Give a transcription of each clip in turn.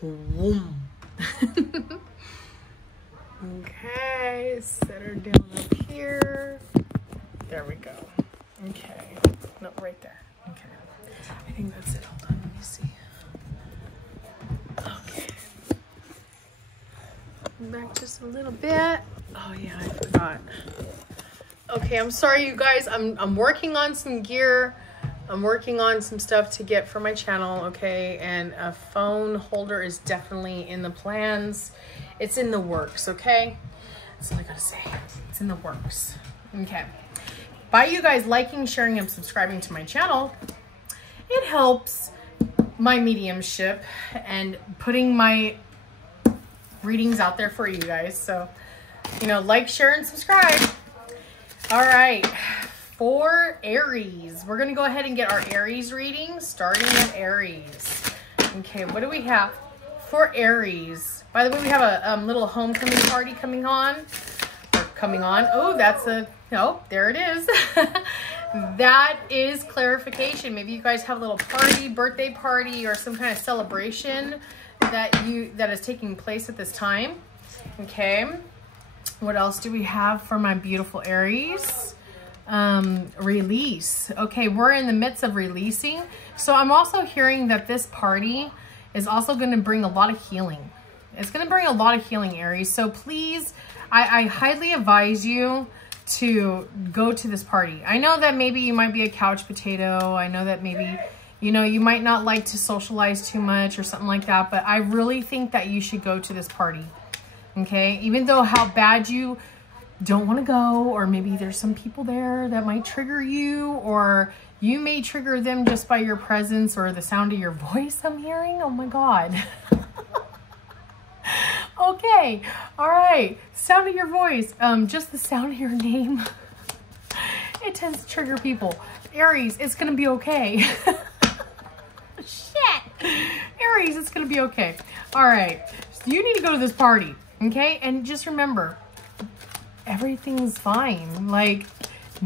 Whoom. Okay, set her down up here. There we go. Okay. No, right there. Okay. I think that's it. Hold on, let me see. Okay. Back just a little bit. Oh yeah, I forgot. Okay, I'm sorry you guys. I'm working on some gear. I'm working on some stuff to get for my channel, okay? And a phone holder is definitely in the plans. It's in the works, okay? That's all I gotta say. It's in the works. Okay. By you guys liking, sharing, and subscribing to my channel, it helps my mediumship and putting my readings out there for you guys. So, you know, like, share, and subscribe. All right. For Aries, we're going to go ahead and get our Aries reading, starting at Aries. Okay, what do we have for Aries? By the way, we have a little homecoming party coming on. Oh, that's no, there it is. That is clarification. Maybe you guys have a little party, birthday party, or some kind of celebration that is taking place at this time. Okay. What else do we have for my beautiful Aries? Release. Okay, we're in the midst of releasing. So I'm also hearing that this party is also going to bring a lot of healing. It's going to bring a lot of healing, Aries. So please, I highly advise you to go to this party. I know that maybe you might be a couch potato. I know that maybe, you know, you might not like to socialize too much or something like that, but I really think that you should go to this party. Okay, even though how bad you don't want to go, or maybe there's some people there that might trigger you, or you may trigger them just by your presence or the sound of your voice I'm hearing. Oh my God. Okay, all right, sound of your voice, just the sound of your name, it tends to trigger people. Aries, it's gonna be okay. Shit. Aries, it's gonna be okay. All right, so you need to go to this party. Okay, and just remember, everything's fine. Like,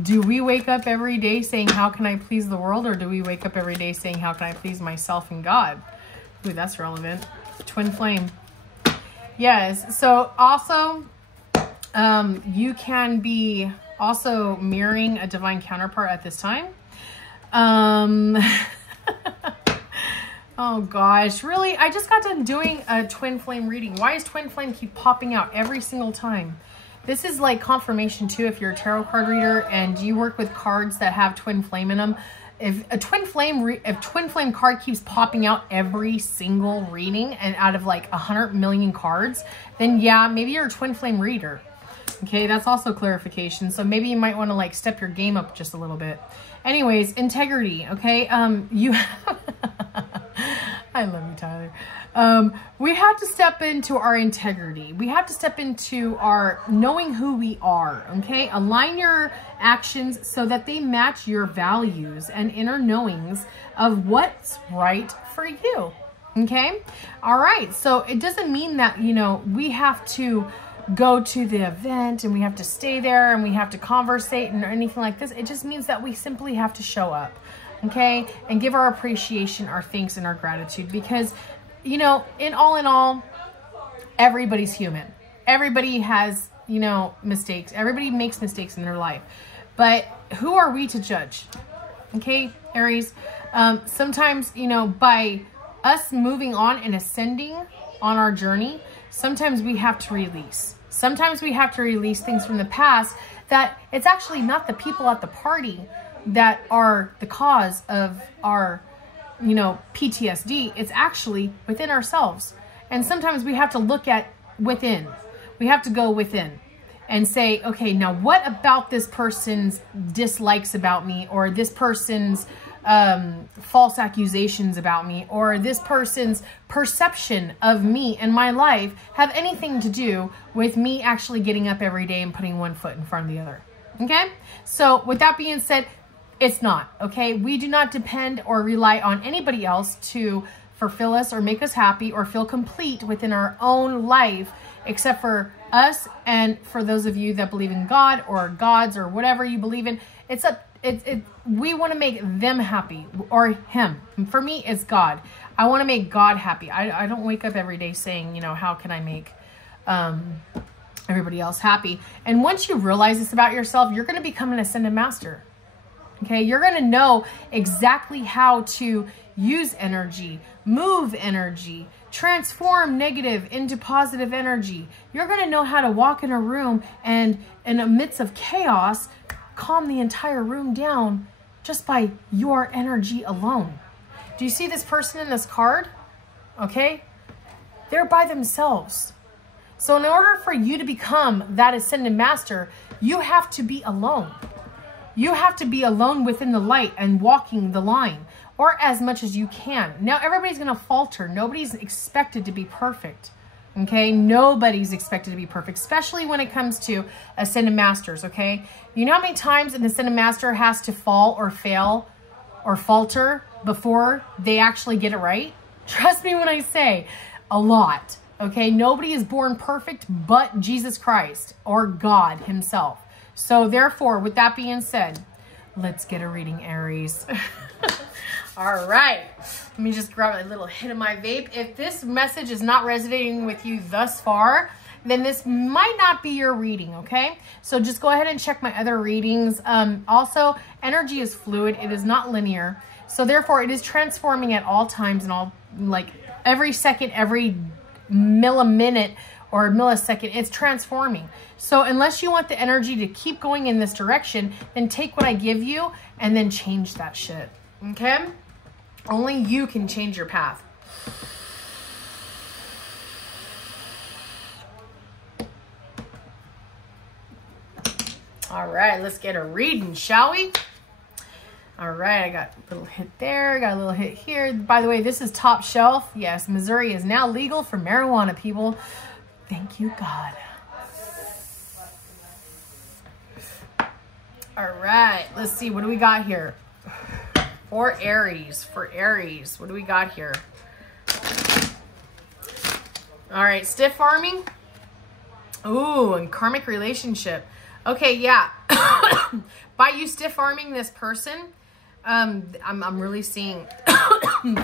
do we wake up every day saying, how can I please the world? Or do we wake up every day saying, how can I please myself and God? Ooh, that's relevant. Twin flame. Yes, so also, you can be also mirroring a divine counterpart at this time. Oh gosh, really? I just got done doing a twin flame reading. Why does twin flame keep popping out every single time? This is like confirmation too, if you're a tarot card reader and you work with cards that have twin flame in them. If a twin flame card keeps popping out every single reading and out of like 100 million cards, then yeah, maybe you're a twin flame reader. Okay, that's also clarification. So maybe you might want to like step your game up just a little bit. Anyways, integrity, okay? You have I love you, Tyler. We have to step into our integrity. We have to step into our knowing who we are, okay? Align your actions so that they match your values and inner knowings of what's right for you, okay? All right, so it doesn't mean that, you know, we have to go to the event and we have to stay there and we have to conversate and anything like this. It just means that we simply have to show up, okay? And give our appreciation, our thanks, and our gratitude, because, you know, in all, everybody's human. Everybody has, you know, mistakes. Everybody makes mistakes in their life. But who are we to judge? Okay, Aries? Sometimes, you know, by us moving on and ascending on our journey, sometimes we have to release. Sometimes we have to release things from the past that it's actually not the people at the party that are the cause of our, you know, PTSD. It's actually within ourselves. And sometimes we have to look at within. We have to go within and say, okay, now what about this person's dislikes about me, or this person's false accusations about me, or this person's perception of me and my life have anything to do with me actually getting up every day and putting one foot in front of the other? Okay? So with that being said, it's not, okay? We do not depend or rely on anybody else to fulfill us or make us happy or feel complete within our own life, except for us. And for those of you that believe in God or gods or whatever you believe in, it's we want to make them happy, or him. For me, it's God. I want to make God happy. I don't wake up every day saying, you know, how can I make everybody else happy? And once you realize this about yourself, you're going to become an ascended master. Okay, you're going to know exactly how to use energy, move energy, transform negative into positive energy. You're going to know how to walk in a room and in the midst of chaos, calm the entire room down just by your energy alone. Do you see this person in this card? Okay, they're by themselves. So in order for you to become that ascended master, you have to be alone. You have to be alone within the light and walking the line, or as much as you can. Now, everybody's going to falter. Nobody's expected to be perfect. Okay? Nobody's expected to be perfect, especially when it comes to ascended masters. Okay? You know how many times an ascended master has to fall or fail or falter before they actually get it right? Trust me when I say a lot. Okay? Nobody is born perfect but Jesus Christ or God himself. So therefore, with that being said, let's get a reading, Aries. All right. Let me just grab a little hit of my vape. If this message is not resonating with you thus far, then this might not be your reading, okay? So just go ahead and check my other readings. Also, energy is fluid. It is not linear. So therefore, it is transforming at all times and all, like every second, every milliminute or millisecond, it's transforming. So unless you want the energy to keep going in this direction, then take what I give you and then change that shit, okay? Only you can change your path. All right, let's get a reading, shall we? All right, I got a little hit there, got a little hit here. By the way, this is top shelf. Yes, Missouri is now legal for marijuana, people. Thank you, God. All right, let's see. What do we got here? For Aries, what do we got here? All right, stiff arming. Ooh, and karmic relationship. Okay, yeah. By you stiff arming this person, I'm really seeing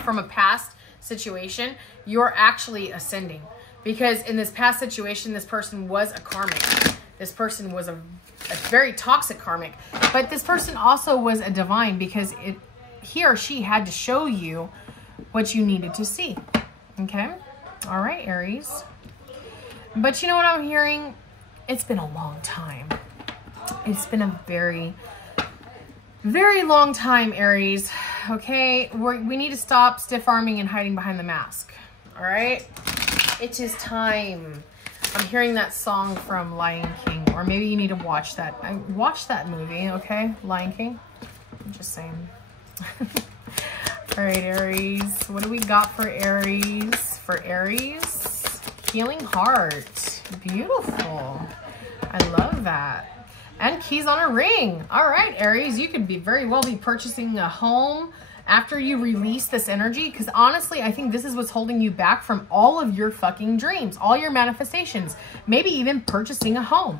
from a past situation, you're actually ascending. Because in this past situation, this person was a karmic. This person was a very toxic karmic. But this person also was a divine because he or she had to show you what you needed to see. Okay? All right, Aries. But you know what I'm hearing? It's been a long time. It's been a very, very long time, Aries. Okay? We need to stop stiff arming and hiding behind the mask. All right? It is time. I'm hearing that song from Lion King, or maybe you need to watch that. Watch that movie, okay? Lion King. I'm just saying. All right, Aries. What do we got for Aries? For Aries, healing heart. Beautiful. I love that. And keys on a ring. All right, Aries, you could very well be purchasing a home after you release this energy, because honestly, I think this is what's holding you back from all of your fucking dreams, all your manifestations, maybe even purchasing a home.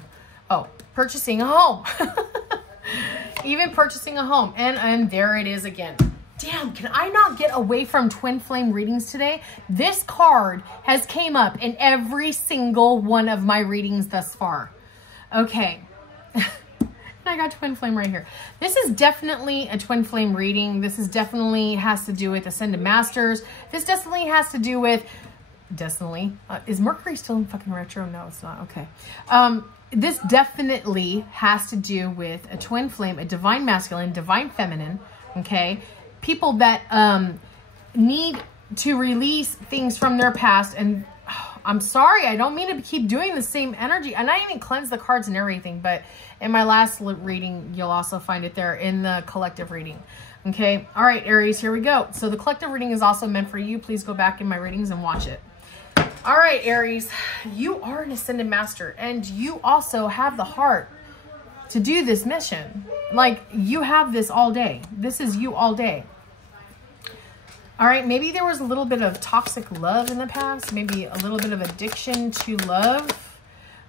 Oh, purchasing a home. Even purchasing a home. And there it is again. Damn, can I not get away from twin flame readings today? This card has came up in every single one of my readings thus far. Okay. I got twin flame right here. This is definitely a twin flame reading. This is definitely has to do with ascended masters. This definitely has to do with, is Mercury still in fucking retro? No, it's not. Okay. This definitely has to do with a twin flame, a divine masculine, divine feminine. Okay. People that need to release things from their past. And I'm sorry, I don't mean to keep doing the same energy. And I even cleanse the cards and everything, but in my last reading, you'll also find it there in the collective reading. Okay. All right, Aries, here we go. So the collective reading is also meant for you. Please go back in my readings and watch it. All right, Aries, you are an ascended master and you also have the heart to do this mission. Like, you have this all day. This is you all day. All right, maybe there was a little bit of toxic love in the past. Maybe a little bit of addiction to love.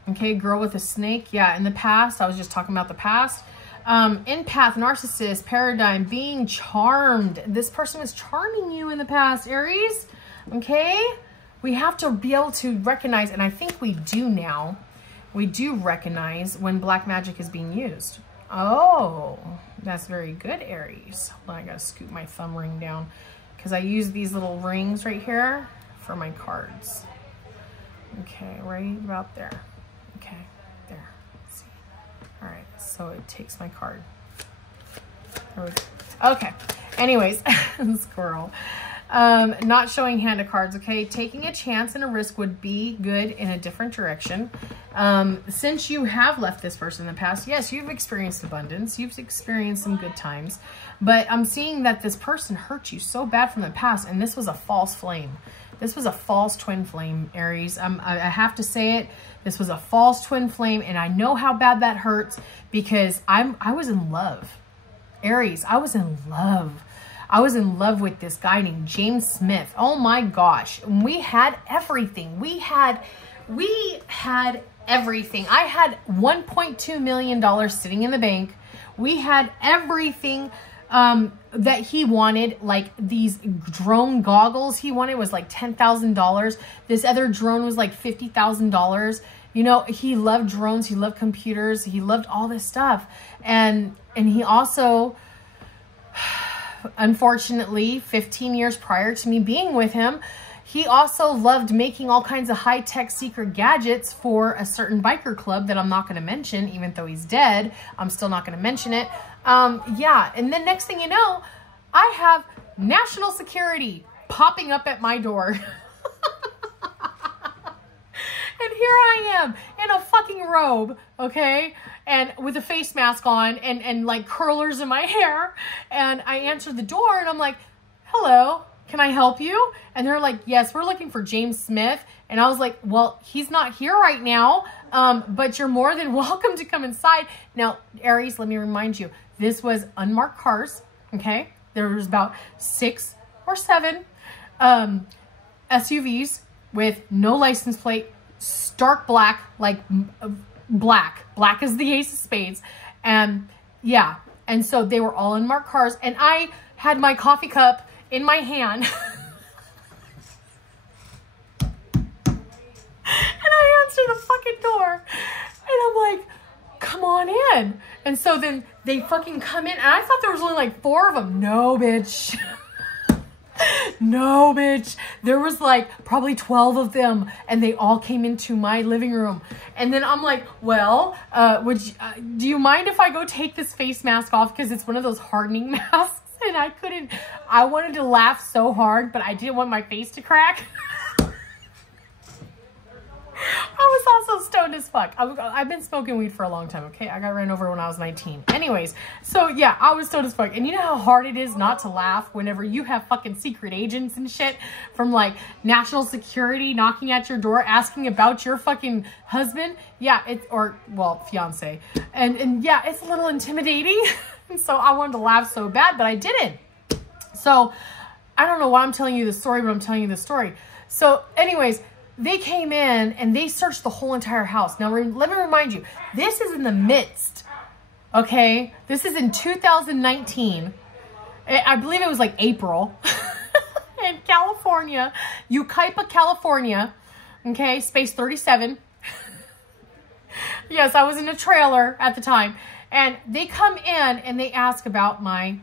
Okay, girl with a snake. Yeah, in the past, I was just talking about the past. Empath, narcissist, paradigm, being charmed. This person was charming you in the past, Aries. Okay? We have to be able to recognize, and I think we do now, we do recognize when black magic is being used. Oh, that's very good, Aries. Well, I gotta scoop my thumb ring down because I use these little rings right here for my cards. Okay, right about there. Okay, there. Let's see. All right, so it takes my card. There we go. Okay, anyways, squirrel. Not showing hand of cards, okay? Taking a chance and a risk would be good in a different direction. Since you have left this person in the past, yes, you've experienced abundance. You've experienced some good times. But I'm seeing that this person hurt you so bad from the past, and this was a false flame. This was a false twin flame, Aries. I have to say it. This was a false twin flame, and I know how bad that hurts because I was in love. Aries, I was in love. I was in love with this guy named James Smith. Oh my gosh. We had everything. We had everything. I had $1.2 million sitting in the bank. We had everything that he wanted. Like these drone goggles he wanted was like $10,000. This other drone was like $50,000. You know, he loved drones. He loved computers. He loved all this stuff. And he also, unfortunately, 15 years prior to me being with him, he also loved making all kinds of high-tech secret gadgets for a certain biker club that I'm not going to mention, even though he's dead. I'm still not going to mention it. Yeah, and then next thing you know, I have national security popping up at my door. And here I am in a fucking robe, okay? And with a face mask on and like curlers in my hair. And I answered the door and I'm like, hello, can I help you? And they're like, yes, we're looking for James Smith. And I was like, well, he's not here right now, but you're more than welcome to come inside. Now, Aries, let me remind you, this was unmarked cars, okay? There was about 6 or 7 SUVs with no license plate, stark black, like black as the ace of spades. And yeah, and so they were all unmarked cars, and I had my coffee cup in my hand. And I answered the fucking door, and I'm like, come on in. And so then they fucking come in, and I thought there was only like 4 of them. No, bitch. No, bitch. There was like probably 12 of them, and they all came into my living room. And then I'm like, well, do you mind if I go take this face mask off? Because it's one of those hardening masks. And I wanted to laugh so hard, but I didn't want my face to crack. I was also stoned as fuck. I've been smoking weed for a long time, okay? I got ran over when I was 19. Anyways, so yeah, I was stoned as fuck. And you know how hard it is not to laugh whenever you have fucking secret agents and shit from like national security knocking at your door asking about your fucking husband? Yeah, well, fiance. And yeah, it's a little intimidating. And so I wanted to laugh so bad, but I didn't. So I don't know why I'm telling you this story, but I'm telling you this story. So anyways, they came in and they searched the whole entire house. Now, let me remind you, this is in the midst, okay? This is in 2019. I believe it was like April in California, Yucaipa, California, okay? Space 37. Yes, I was in a trailer at the time. And they come in and they ask about my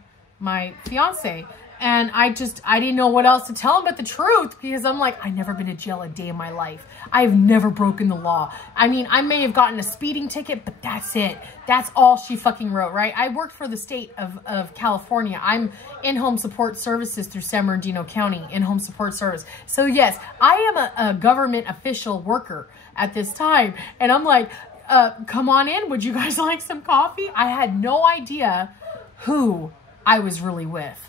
fiance. And I didn't know what else to tell them but the truth, because I'm like, I've never been to jail a day in my life. I've never broken the law. I mean, I may have gotten a speeding ticket, but that's it. That's all she fucking wrote, right? I worked for the state of California. I'm in-home support services through San Bernardino County, in-home support service. So yes, I am a government official worker at this time. And I'm like, come on in. Would you guys like some coffee? I had no idea who I was really with.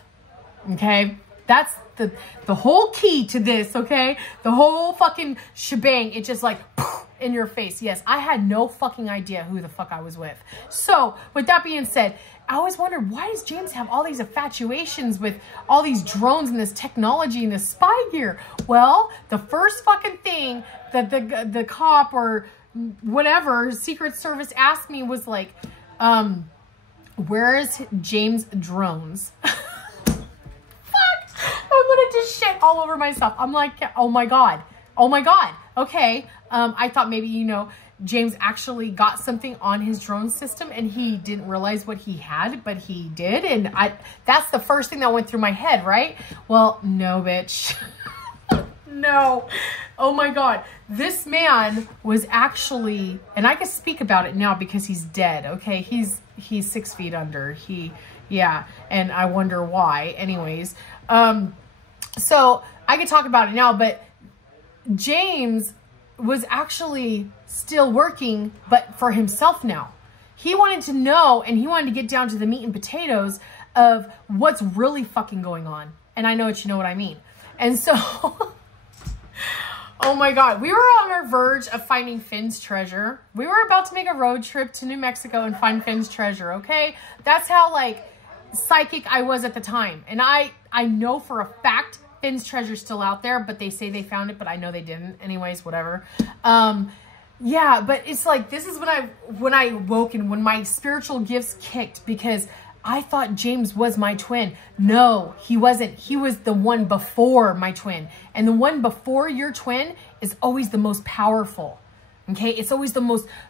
Okay, that's the whole key to this, okay? The whole fucking shebang, it just like poof, in your face. Yes, I had no fucking idea who the fuck I was with. So, with that being said, I always wondered, why does James have all these infatuations with all these drones and this technology and this spy gear? Well, the first fucking thing that the cop or whatever, Secret Service asked me was like, Where's James' drones? I wanted to shit all over myself. I'm like, oh my God. Oh my God. Okay. I thought maybe, you know, James actually got something on his drone system and he didn't realize what he had, but he did. And that's the first thing that went through my head, right? Well, no, bitch. No. Oh my God. This man was actually, and I can speak about it now because he's dead. Okay. He's 6 feet under. Yeah. And I wonder why. Anyways. So I could talk about it now, but James was actually still working, but for himself now. He wanted to know, and he wanted to get down to the meat and potatoes of what's really fucking going on. And I know that you know what I mean. And so, oh my God, we were on our verge of finding Finn's treasure. We were about to make a road trip to New Mexico and find Finn's treasure, okay? That's how, like, psychic I was at the time. And I know for a fact Finn's treasure's still out there, but they say they found it, but I know they didn't. Anyways, whatever. Yeah, but it's like, this is when I woke and when my spiritual gifts kicked, because I thought James was my twin. No, he wasn't. He was the one before my twin. And the one before your twin is always the most powerful. Okay, it's always the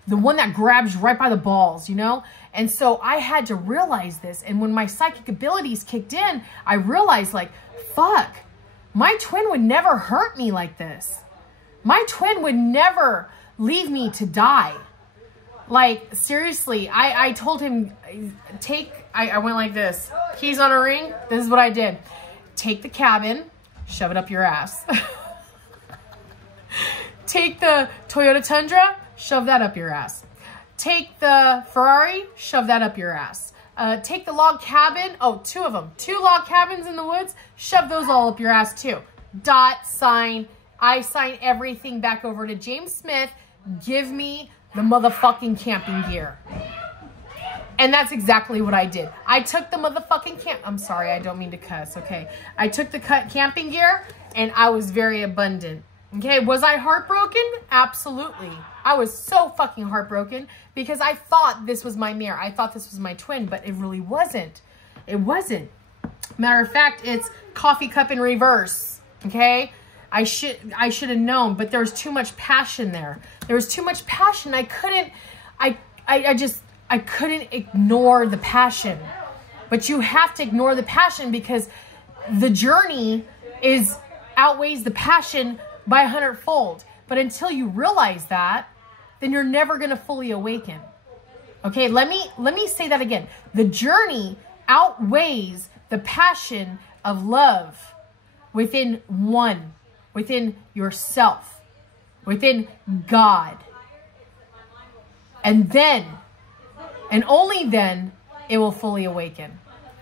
one that grabs you right by the balls, you know? And so I had to realize this. And when my psychic abilities kicked in, I realized, like, fuck, my twin would never hurt me like this. My twin would never leave me to die. Like, seriously, I told him, I went like this. Keys on a ring. This is what I did. Take the cabin, shove it up your ass. Take the Toyota Tundra, shove that up your ass. Take the Ferrari, shove that up your ass. Take the log cabin, oh, 2 of them. 2 log cabins in the woods, shove those all up your ass too. Dot, sign, I sign everything back over to James Smith. Give me the motherfucking camping gear. And that's exactly what I did. I took the motherfucking I'm sorry, I don't mean to cuss, okay? I took the camping gear and I was very abundant. Okay, was I heartbroken? Absolutely. I was so fucking heartbroken because I thought this was my mirror. I thought this was my twin, but it really wasn't. It wasn't. Matter of fact, it's coffee cup in reverse. Okay? I should have known, but there was too much passion there. There was too much passion. I couldn't ignore the passion. But you have to ignore the passion because the journey outweighs the passion by 100-fold. But until you realize that, then you're never going to fully awaken. Okay, let me say that again. The journey outweighs the passion of love within yourself, within God. And then, and only then, it will fully awaken.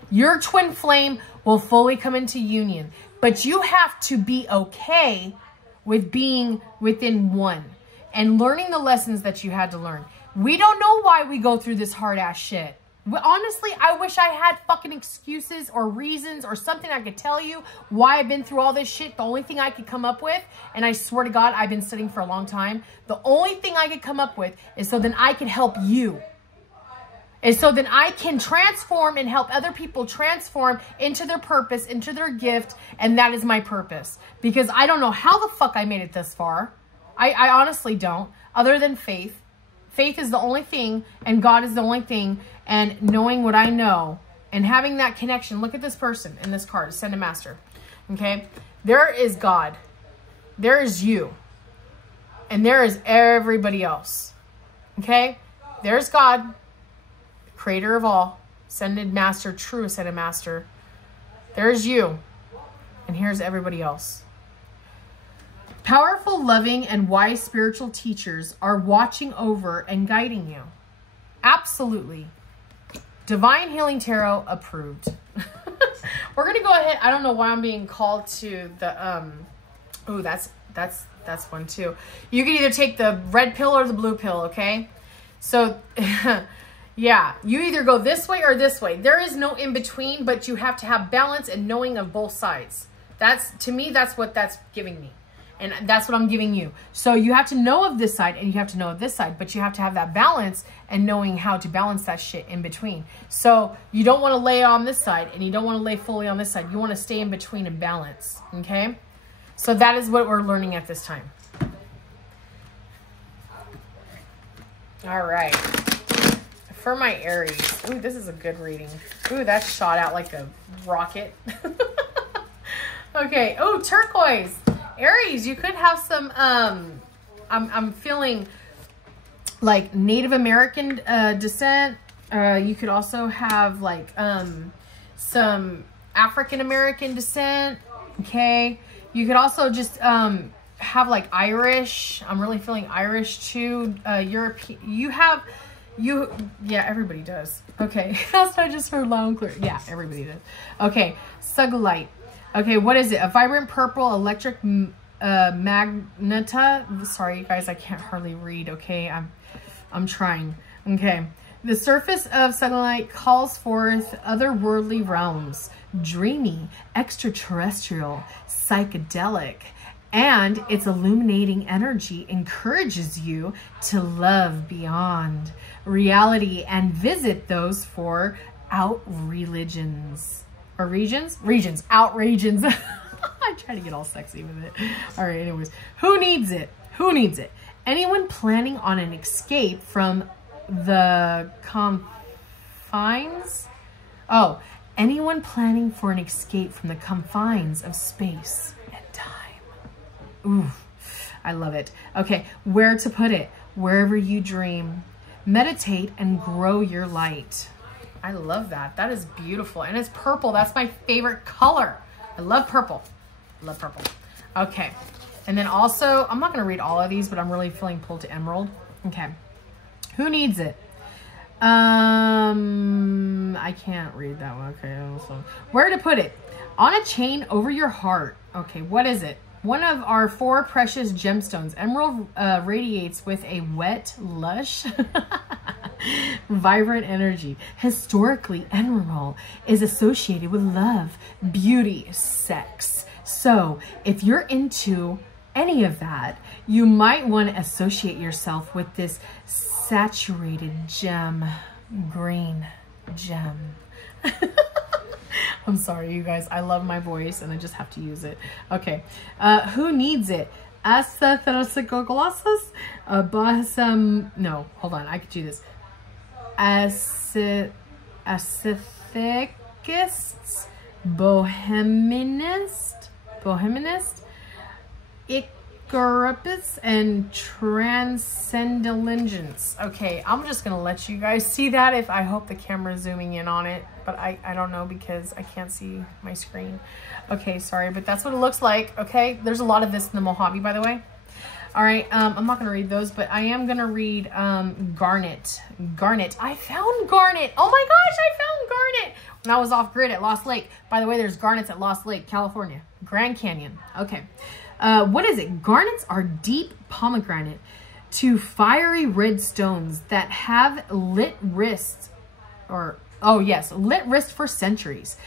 Your twin flame will fully come into union. But you have to be okay with being within one and learning the lessons that you had to learn. We don't know why we go through this hard ass shit. Honestly, I wish I had fucking excuses or reasons or something I could tell you why I've been through all this shit. The only thing I could come up with, and I swear to God, I've been studying for a long time. The only thing I could come up with is so then I can help you. And so then I can transform and help other people transform into their purpose, into their gift. And that is my purpose. Because I don't know how the fuck I made it this far. I honestly don't. Other than faith. Faith is the only thing. And God is the only thing. And knowing what I know. And having that connection. Look at this person in this card. Ascended Master. Okay. There is God. There is you. And there is everybody else. Okay. There's God. Creator of all, Ascended Master, true Ascended Master. There's you, and here's everybody else. Powerful, loving, and wise spiritual teachers are watching over and guiding you. Absolutely. Divine Healing Tarot approved. We're going to go ahead. I don't know why I'm being called to the, oh, that's one too. You can either take the red pill or the blue pill, okay? So, yeah, you either go this way or this way. There is no in between, but you have to have balance and knowing of both sides. To me, that's what that's giving me. And that's what I'm giving you. So you have to know of this side and you have to know of this side, but you have to have that balance and knowing how to balance that shit in between. So you don't want to lay on this side and you don't want to lay fully on this side. You want to stay in between and balance. Okay. So that is what we're learning at this time. All right. For my Aries. Ooh, this is a good reading. Ooh, that shot out like a rocket. Okay. Oh, turquoise. Aries, you could have some, I'm feeling like Native American descent. You could also have like some African American descent. Okay. You could also just have like Irish. I'm really feeling Irish too. European. Yeah, everybody does. Okay. That's what I just heard loud and clear. Yeah, everybody does. Okay. Sugilite. Okay, what is it? A vibrant purple electric magneta. Sorry, you guys, I can't hardly read. Okay, I'm trying. Okay, the surface of Sugilite calls forth otherworldly realms, dreamy, extraterrestrial, psychedelic, and its illuminating energy encourages you to love beyond reality and visit those four out religions. Or regions? Regions. Out regions. I try to get all sexy with it. All right, anyways. Who needs it? Who needs it? Anyone planning on an escape from the confines? Oh, anyone planning for an escape from the confines of space and time. Ooh, I love it. Okay, where to put it? Wherever you dream. Meditate and grow your light. I love that. That is beautiful. And it's purple. That's my favorite color. I love purple. I love purple. Okay. And then also, I'm not going to read all of these, but I'm really feeling pulled to emerald. Okay. Who needs it? I can't read that one. Okay. Also, where to put it? On a chain over your heart. Okay. What is it? One of our four precious gemstones. Emerald radiates with a wet, lush, vibrant energy. Historically, emerald is associated with love, beauty, sex. So if you're into any of that, you might want to associate yourself with this saturated gem, green gem. I'm sorry, you guys. I love my voice and I just have to use it. Okay. Who needs it? No, hold on. I could do this. Aesthetists, bohemianist, Icarus, and transcendentals. Okay, I'm just gonna let you guys see that. I hope the camera's zooming in on it, but I don't know because I can't see my screen. Okay, sorry, but that's what it looks like. Okay, there's a lot of this in the Mojave, by the way. All right, I'm not gonna read those, but I am gonna read garnet. Garnet. I found garnet. Oh my gosh, I found garnet when I was off grid at Lost Lake. By the way, there's garnets at Lost Lake, California, Grand Canyon. Okay. What is it? Garnets are deep pomegranate to fiery red stones that have lit wrists, or, oh yes, lit wrist for centuries.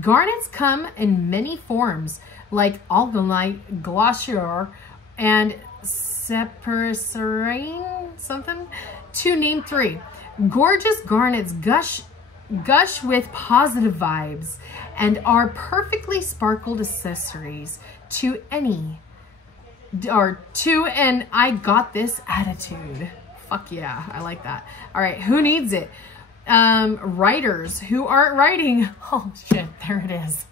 Garnets come in many forms, like algalite, glacier, and separacerine, something, to name three. Gorgeous garnets gush with positive vibes and are perfectly sparkled accessories to an I got this attitude. Fuck yeah, I like that. All right, who needs it? Writers who aren't writing. Oh shit, there it is.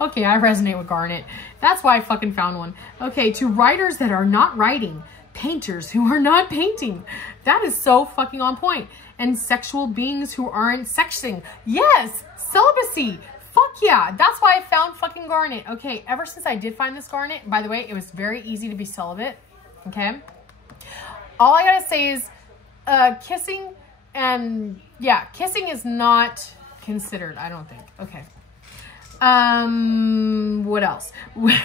Okay, I resonate with garnet. That's why I fucking found one. Okay, to writers that are not writing, painters who are not painting. That is so fucking on point. And sexual beings who aren't sexing. Yes, celibacy. Fuck yeah, that's why I found fucking garnet. Okay, ever since I did find this garnet, by the way, it was very easy to be celibate, okay? All I gotta say is kissing, and yeah, kissing is not considered, I don't think. Okay. What else? I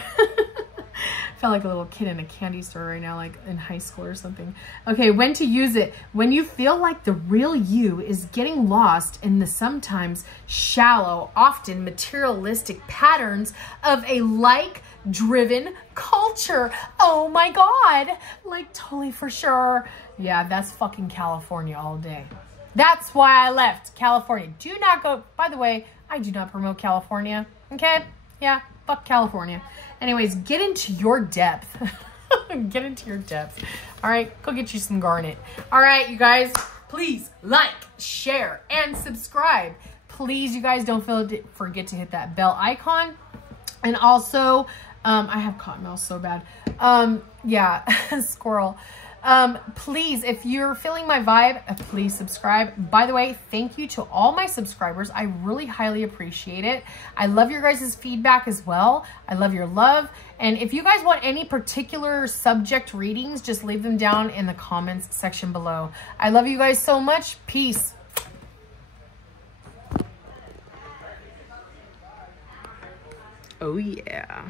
felt like a little kid in a candy store right now, like in high school or something. Okay, when to use it. When you feel like the real you is getting lost in the sometimes shallow, often materialistic patterns of a like driven culture. Oh my God. Like totally for sure. Yeah, that's fucking California all day. That's why I left California. Do not go. By the way, I do not promote California. Okay? Yeah, fuck California. Anyways, get into your depth. Get into your depth. All right, go get you some garnet. All right, you guys, please like, share, and subscribe. Please, you guys, don't forget to hit that bell icon. And also, I have cotton mouth so bad. Yeah, squirrel. Please, if you're feeling my vibe, please subscribe. By the way, thank you to all my subscribers. I really highly appreciate it. I love your guys' feedback as well. I love your love. And if you guys want any particular subject readings, just leave them down in the comments section below. I love you guys so much. Peace. Oh yeah.